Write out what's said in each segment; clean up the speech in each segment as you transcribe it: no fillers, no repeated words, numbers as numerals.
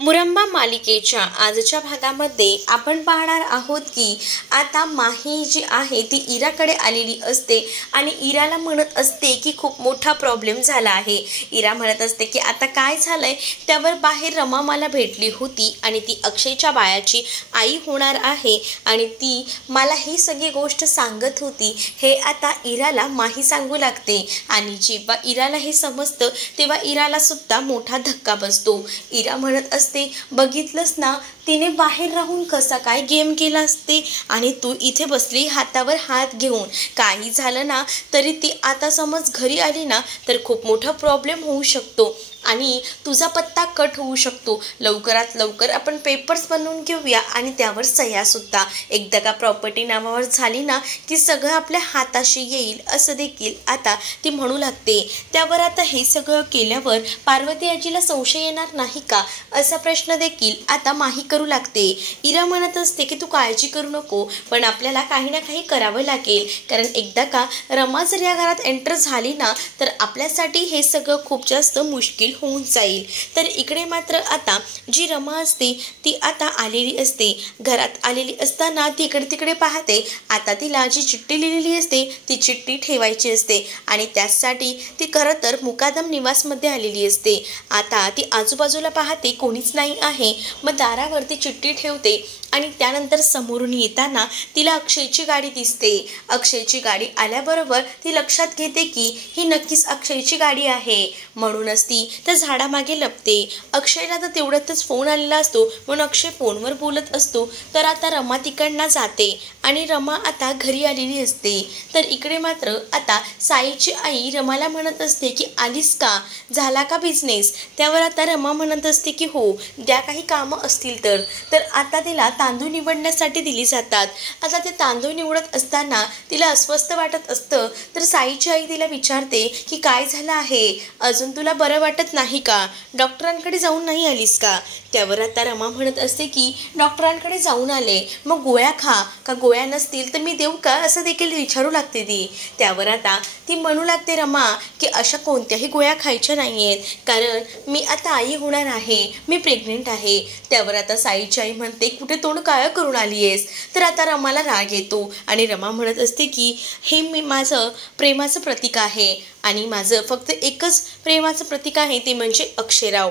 मुरंबा मालिकेच्या आजच्या भागामध्ये आपण पाहणार आहोत की आता माही जी आहे ती इराकडे आलेली असते आणि इराला म्हणत असते की खूप मोठा प्रॉब्लेम झाला आहे। इरा म्हणत असते की आता काय झालंय, त्यावर बाहेर रमा मला भेटली होती आणि ती अक्षयच्या बाळाची आई होणार आहे आणि ती मला ही सगळी गोष्ट सांगत होती। हे आता इराला माही सांगू लागते आणि जेव्हा इराला हे समजतं तेव्हा इराला सुद्धा मोठा धक्का बसतो। इरा म्हणत असते, बघितलंस ना, तिने बाहेर राहून कसा काय गेम केला असते आणि तू इथे बसली हातावर हात घेऊन। काही झालं ना तरी ती आता समज घरी आली ना तर खूप मोठा प्रॉब्लेम होऊ शकतो आणि तुझा पत्ता कट होऊ शकतो। लवकरात लवकर आपण पेपर्स बनवून घेऊया आणि त्यावर सह्या सुद्धा। एकदा का प्रॉपर्टी नावावर झाली ना की सगळं आपल्या हाताशी येईल असं देखील आता ती म्हणू लागते। त्यावर आता हे सगळं केल्यावर पार्वती आजीला संशय येणार नाही का असा प्रश्न देखील आता माही करू लागते। इरा म्हणत असते की तू काळजी करू नको, पण आपल्याला काही ना काही करावं लागेल, कारण एकदा का रमा जर या घरात एंटर झाली ना तर आपल्यासाठी हे सगळं खूप जास्त मुश्किल होऊन जाईल। तर इकडे मात्र आता जी रमा असते ती आता आलेली असते। घरात आलेली असताना ती इकडे तिकडे पाहते। आता तिला जी चिठ्ठी लिहिलेली असते ती चिठ्ठी ठेवायची असते आणि त्यासाठी ती खरं तर मुकादम निवासमध्ये आलेली असते। आता ती आजूबाजूला पाहते, कोणीच नाही आहे। मग दारावरती चिठ्ठी ठेवते आणि त्यानंतर समोरून येताना तिला अक्षयची गाडी दिसते। अक्षयची गाडी आल्याबरोबर ती लक्षात घेते की ही नक्कीच अक्षयची गाडी आहे, म्हणूनच ती त्या झाडामागे लपते। अक्षयला तर तेवढ्यातच फोन आलेला असतो, म्हणून अक्षय फोनवर बोलत असतो। तर आता रमा तिकडनं जाते आणि रमा आता घरी आलेली असते। तर इकडे मात्र आता साईची आई रमाला म्हणत असते की आलीस का, झाला का बिझनेस। त्यावर आता रमा म्हणत असते की हो, द्या काही कामं असतील तर आता तिला तांदूळ निवडण्यासाठी दिली जातात। आता ते तांदूळ निवडत असताना तिला अस्वस्थ वाटत असतं। तर साईची आई तिला विचारते की काय झालं आहे, अजून तुला बरं वाटत नाही का, डॉक्टरांकडे जाऊन नाही आलीस का। त्यावर आता रमा म्हणत असते की डॉक्टरांकडे जाऊन आले, मग गोळ्या खा का, गोळ्या नसतील तर मी देऊ का असं देखील विचारू लागते ती। त्यावर आता ती म्हणू लागते रमा की अशा कोणत्याही गोळ्या खायच्या नाही आहेत, कारण मी आता आई होणार आहे, मी प्रेग्नेंट आहे। त्यावर आता साईची आई म्हणते कुठे तोंड काळं करून आली आहेस। तर आता रमाला राग येतो आणि रमा म्हणत असते की हे मी माझं प्रेमाचं प्रतीक आहे आणि माझं फक्त एकच प्रेमाचं प्रतीक आहे, ते म्हणजे अक्षयराव,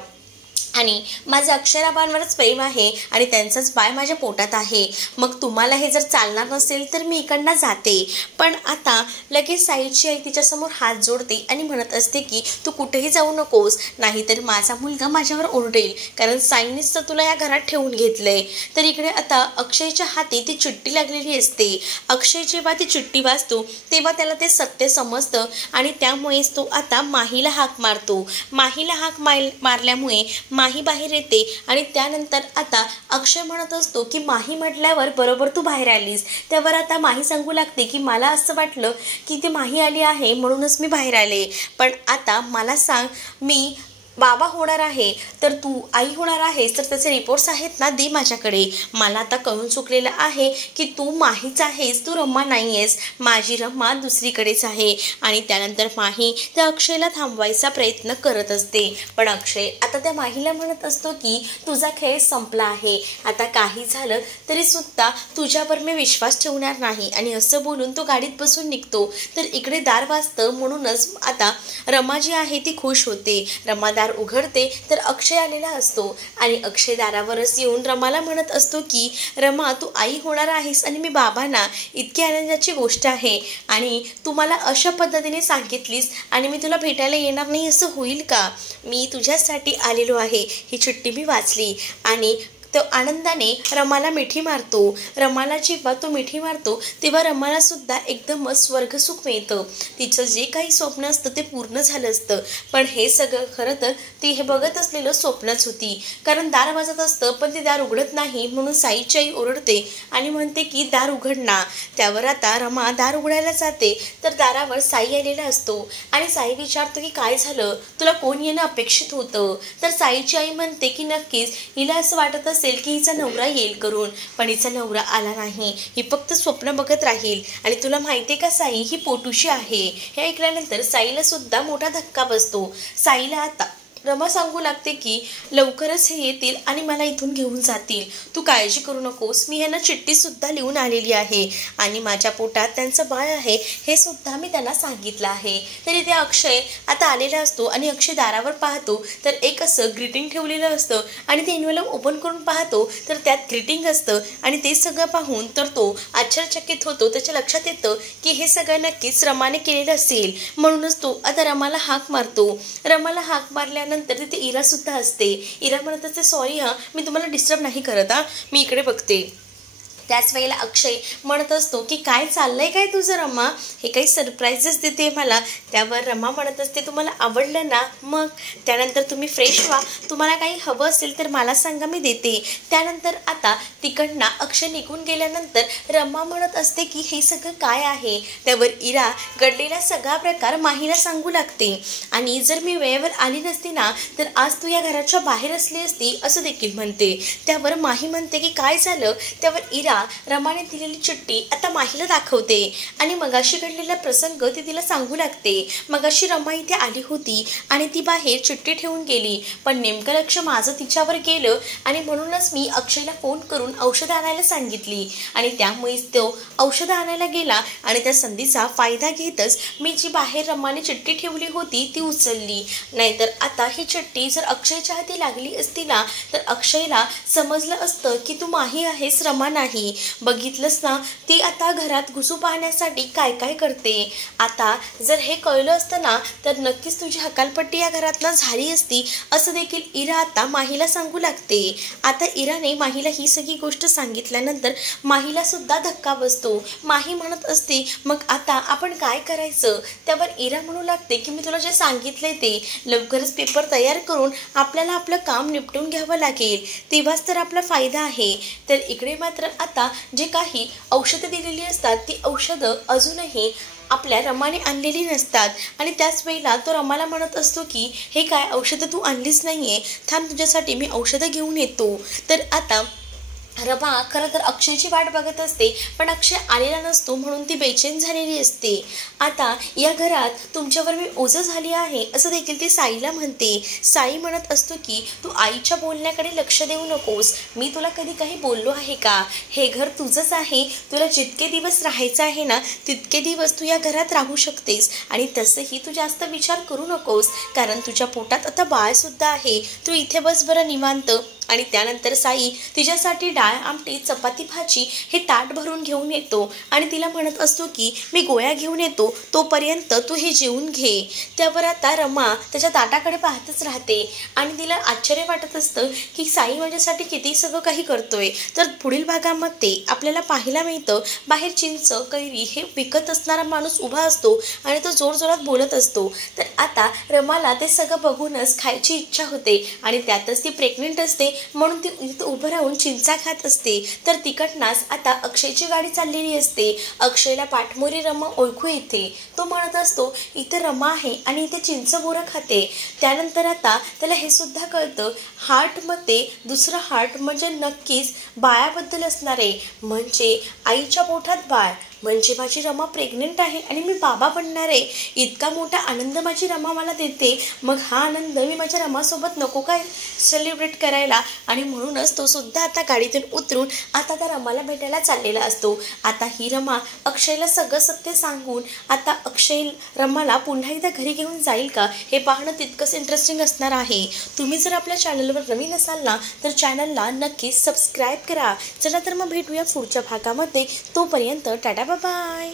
आणि माझं अक्षराबांवरच प्रेम आहे आणि त्यांचंच बाळ माझ्या पोटात आहे। मग तुम्हाला हे जर चालणार नसेल तर मी इकडनं जाते। पण आता लगेच साईची आई तिच्यासमोर हात जोडते आणि म्हणत असते की तू कुठेही जाऊ नकोस, नाहीतर माझा मुलगा माझ्यावर ओरडेल, कारण साईनेच तर तुला या घरात ठेवून घेतलंय। तर इकडे आता अक्षयच्या हाती ती चिठ्ठी लागलेली असते। अक्षय जेव्हा ती चिठ्ठी वाचतो तेव्हा त्याला ते सत्य समजतं आणि त्यामुळेच तो आता माहीला हाक मारतो। माहीला हाक मारल्यामुळे माही बाहेर येते आणि त्यानंतर आता अक्षय म्हणत असतो की माही म्हटल्यावर बरोबर तू बाहेर आलीस। त्यावर आता माही सांगू लागते की मला असं वाटलं की ती माही आली आहे म्हणूनच मी बाहेर आले, पण आता मला सांग, मी बाबा होणार आहे तर तू आई होणार आहेस, तर त्याचे रिपोर्ट्स आहेत ना, दे माझ्याकडे। मला आता कळून चुकलेलं आहे की तू माहीच आहेस, तू रमा नाही आहेस, माझी रमा दुसरीकडेच आहे। आणि त्यानंतर माही त्या अक्षयला थांबवायचा प्रयत्न करत असते, पण अक्षय आता त्या माहीला म्हणत असतो की तुझा खेळ संपला आहे, आता काही झालं तरी सुद्धा तुझ्यावर मी विश्वास ठेवणार नाही, आणि असं बोलून तो गाडीत बसून निघतो। तर इकडे दार वाजतं, म्हणूनच आता रमा जी आहे ती खुश होते। रमा दार उघडते तर अक्षय आलेला असतो आणि अक्षय दारावरच येऊन रमाला म्हणत असतो की रमा, तू आई होणार आहेस आणि मी बाबांना, इतकी आनंदाची गोष्ट आहे, आणि तू मला अशा पद्धतीने सांगितलीस आणि मी तुला भेटायला येणार नाही असं होईल का। मी तुझ्यासाठी आलेलो आहे, ही चिठ्ठी मी वाचली। आणि तो आनंदाने रमाला मिठी मारतो। रमाला जेव्हा तो मिठी मारतो तेव्हा रमाला सुद्धा एकदमच स्वर्गसुख मिळतं। तिचं जे काही स्वप्न असतं ते पूर्ण झालं असतं, पण हे सगळं खरं तर ती हे बघत असलेलं स्वप्नच होती, कारण दार वाजत असतं पण ते दार उघडत नाही, म्हणून साईची आई ओरडते आणि म्हणते की दार उघड ना। त्यावर आता रमा दार उघडायला जाते तर दारावर साई आलेला असतो आणि साई विचारतो की काय झालं, तुला कोण येणं अपेक्षित होतं। तर साईची आई म्हणते की नक्कीच हिला असं वाटत असेल की हिचा नवरा येईल करून, पण हिचा नवरा आला नाही, ही फक्त स्वप्न बघत राहील, आणि तुला माहितीये का साई, ही पोटुशी आहे। हे ऐकल्यानंतर साईला सुद्धा मोठा धक्का बसतो। साईला आता रमा सांगू लागते की लवकरच हे येतील आणि मला इथून घेऊन जातील, तू काळजी करू नकोस, मी ह्यांना चिठ्ठीसुद्धा लिहून आलेली आहे आणि माझ्या पोटात त्यांचं बाळ आहे हे सुद्धा मी त्यांना सांगितलं आहे. तरी ते अक्षय आता आलेला असतो आणि अक्षय दारावर पाहतो तर एक असं ग्रीटिंग ठेवलेलं असतं आणि ते एन्व्हलप ओपन करून पाहतो तर त्यात ग्रीटिंग असतं आणि ते सगळं पाहून तर तो आश्चर्यचकित होतो. त्याच्या लक्षात येतं की हे सगळं नक्कीच रमाने केलेलं असेल, म्हणूनच तो आता रमाला हाक मारतो. रमाला हाक मारल्यानंतर तिथे इरा सुद्धा असते. इरा म्हणत असते सॉरी हां, मी तुम्हाला डिस्टर्ब नाही करत हां, मी इकडे बघते. त्याच वेळेला अक्षय म्हणत असतो की काय चाललंय काय तुझं रमा, हे काही सरप्राईजेस देते मला. त्यावर रमा म्हणत असते तुम्हाला आवडलं ना, मग त्यानंतर तुम्ही फ्रेश व्हा, तुम्हाला काही हवं असेल तर मला सांगा, मी देते. त्यानंतर आता तिकडनं अक्षय निघून गेल्यानंतर रमा म्हणत असते की हे सगळं काय आहे. त्यावर इरा घडलेला सगळा प्रकार माहीला सांगू लागते आणि जर मी वेळेवर आली नसती ना तर आज तू या घराच्या बाहेर असली असती असं देखील म्हणते. त्यावर माही म्हणते की काय झालं. त्यावर इरा रमाने दिलेली चिठ्ठी आता माहीला दाखवते आणि मगाशी घडलेला प्रसंग ती तिला सांगू लागते. मगाशी रमा इथे आली होती आणि ती बाहेर चिठ्ठी ठेवून गेली, पण नेमकं लक्ष माझं तिच्यावर गेलं आणि म्हणूनच मी अक्षयला फोन करून औषधं आणायला सांगितली आणि त्यामुळेच तो औषधं आणायला गेला आणि त्या संधीचा फायदा घेतच मी जी बाहेर रमाने चिठ्ठी ठेवली होती ती उचलली. नाहीतर आता ही चिठ्ठी जर अक्षयच्या हाती लागली असती ना तर अक्षयला समजलं असतं की तू माही आहेस, रमा नाही. बघितलंस ना ती आता घरात घुसू पाहण्यासाठी काय काय करते. आता जर हे कळलं असतं ना तर नक्कीच तुझी हकालपट्टी या घरातनं झाली असती असं देखील इरा आता माहीला सांगू लागते. आता इराने माहीला ही सगळी गोष्ट सांगितल्यानंतर माहीला सुद्धा धक्का बसतो. माही म्हणत असते मग आता आपण काय करायचं. त्यावर इरा म्हणू लागते की मी तुला जे सांगितले ते लवकरच पेपर तयार करून आपल्याला आपलं काम निपटून घ्यावं लागेल, तेव्हाच तर आपला फायदा आहे. तर इकडे मात्र आता जे काही औषधं दिलेली असतात ती औषधं अजूनही आपल्या रमाने आणलेली नसतात आणि त्याच वेळेला तो रमाला म्हणत असतो की हे काय औषधं तू आणलीच नाहीये, थांब तुझ्यासाठी मी औषधं घेऊन येतो. तर आता रमा खरं तर अक्षयची वाट बघत असते पण अक्षय आलेला नसतो म्हणून ती बेचैन झालेली असते. आता या घरात तुमच्यावर मी ओझं झाली आहे असं देखील ती साईला म्हणते. साई म्हणत असतो की तू आईच्या बोलण्याकडे लक्ष देऊ नकोस, मी तुला कधी काही बोललो आहे का, हे घर तुझंच आहे, तुला जितके दिवस राहायचं आहे ना तितके दिवस तू या घरात राहू शकतेस आणि तसंही तू जास्त विचार करू नकोस कारण तुझ्या पोटात आता बाळसुद्धा आहे, तू इथे बस बरं निवांत. आणि त्यानंतर साई तिच्यासाठी डाळ आमटी चपाती भाजी हे ताट भरून घेऊन येतो आणि तिला म्हणत असतो की मी गोळ्या घेऊन येतो, तोपर्यंत तू हे जेवून घे. त्यावर आता रमा त्याच्या ताटाकडे पाहतच राहते आणि तिला आश्चर्य वाटत असतं की साई माझ्यासाठी किती सगळं काही करतोय. तर पुढील भागामध्ये आपल्याला पाहायला मिळतं बाहेर चिंच कैरी हे विकत असणारा माणूस उभा असतो आणि तो जोरजोरात बोलत असतो. तर आता रमाला ते सगळं बघूनच खायची इच्छा होते आणि त्यातच ती प्रेग्नेंट असते म्हणून ती इथं उभं राहून चिंचा खात असते. तर तिकडनाच आता अक्षयची गाडी चाललेली असते. अक्षयला पाठमोरी रमा ओळखू येते. तो म्हणत असतो इथं रमा आहे आणि इथे चिंच बोरं खाते. त्यानंतर आता त्याला हे सुद्धा कळतं हार्टमध्ये दुसरं हार्ट म्हणजे नक्कीच बाळाबद्दल असणार आहे, म्हणजे आईच्या पोटात बाळ म्हणजे माझी रमा प्रेग्नेंट आहे आणि मी बाबा बनणार आहे. इतका मोठा आनंद माझी रमा मला देते, मग हा आनंद मी माझ्या रमासोबत नको काय सेलिब्रेट करायला. आणि म्हणूनच तो सुद्धा आता गाडीतून उतरून आता त्या रमाला भेटायला चाललेला असतो. आता ही रमा अक्षयला सगळं सत्य सांगून आता अक्षय रमाला पुन्हा एकदा घरी घेऊन जाईल का हे पाहणं तितकंच इंटरेस्टिंग असणार आहे. तुम्ही जर आपल्या चॅनलवर नवीन असाल ना तर चॅनलला नक्कीच सबस्क्राईब करा. चला तर मग भेटूया पुढच्या भागामध्ये. तोपर्यंत टाटा बाय.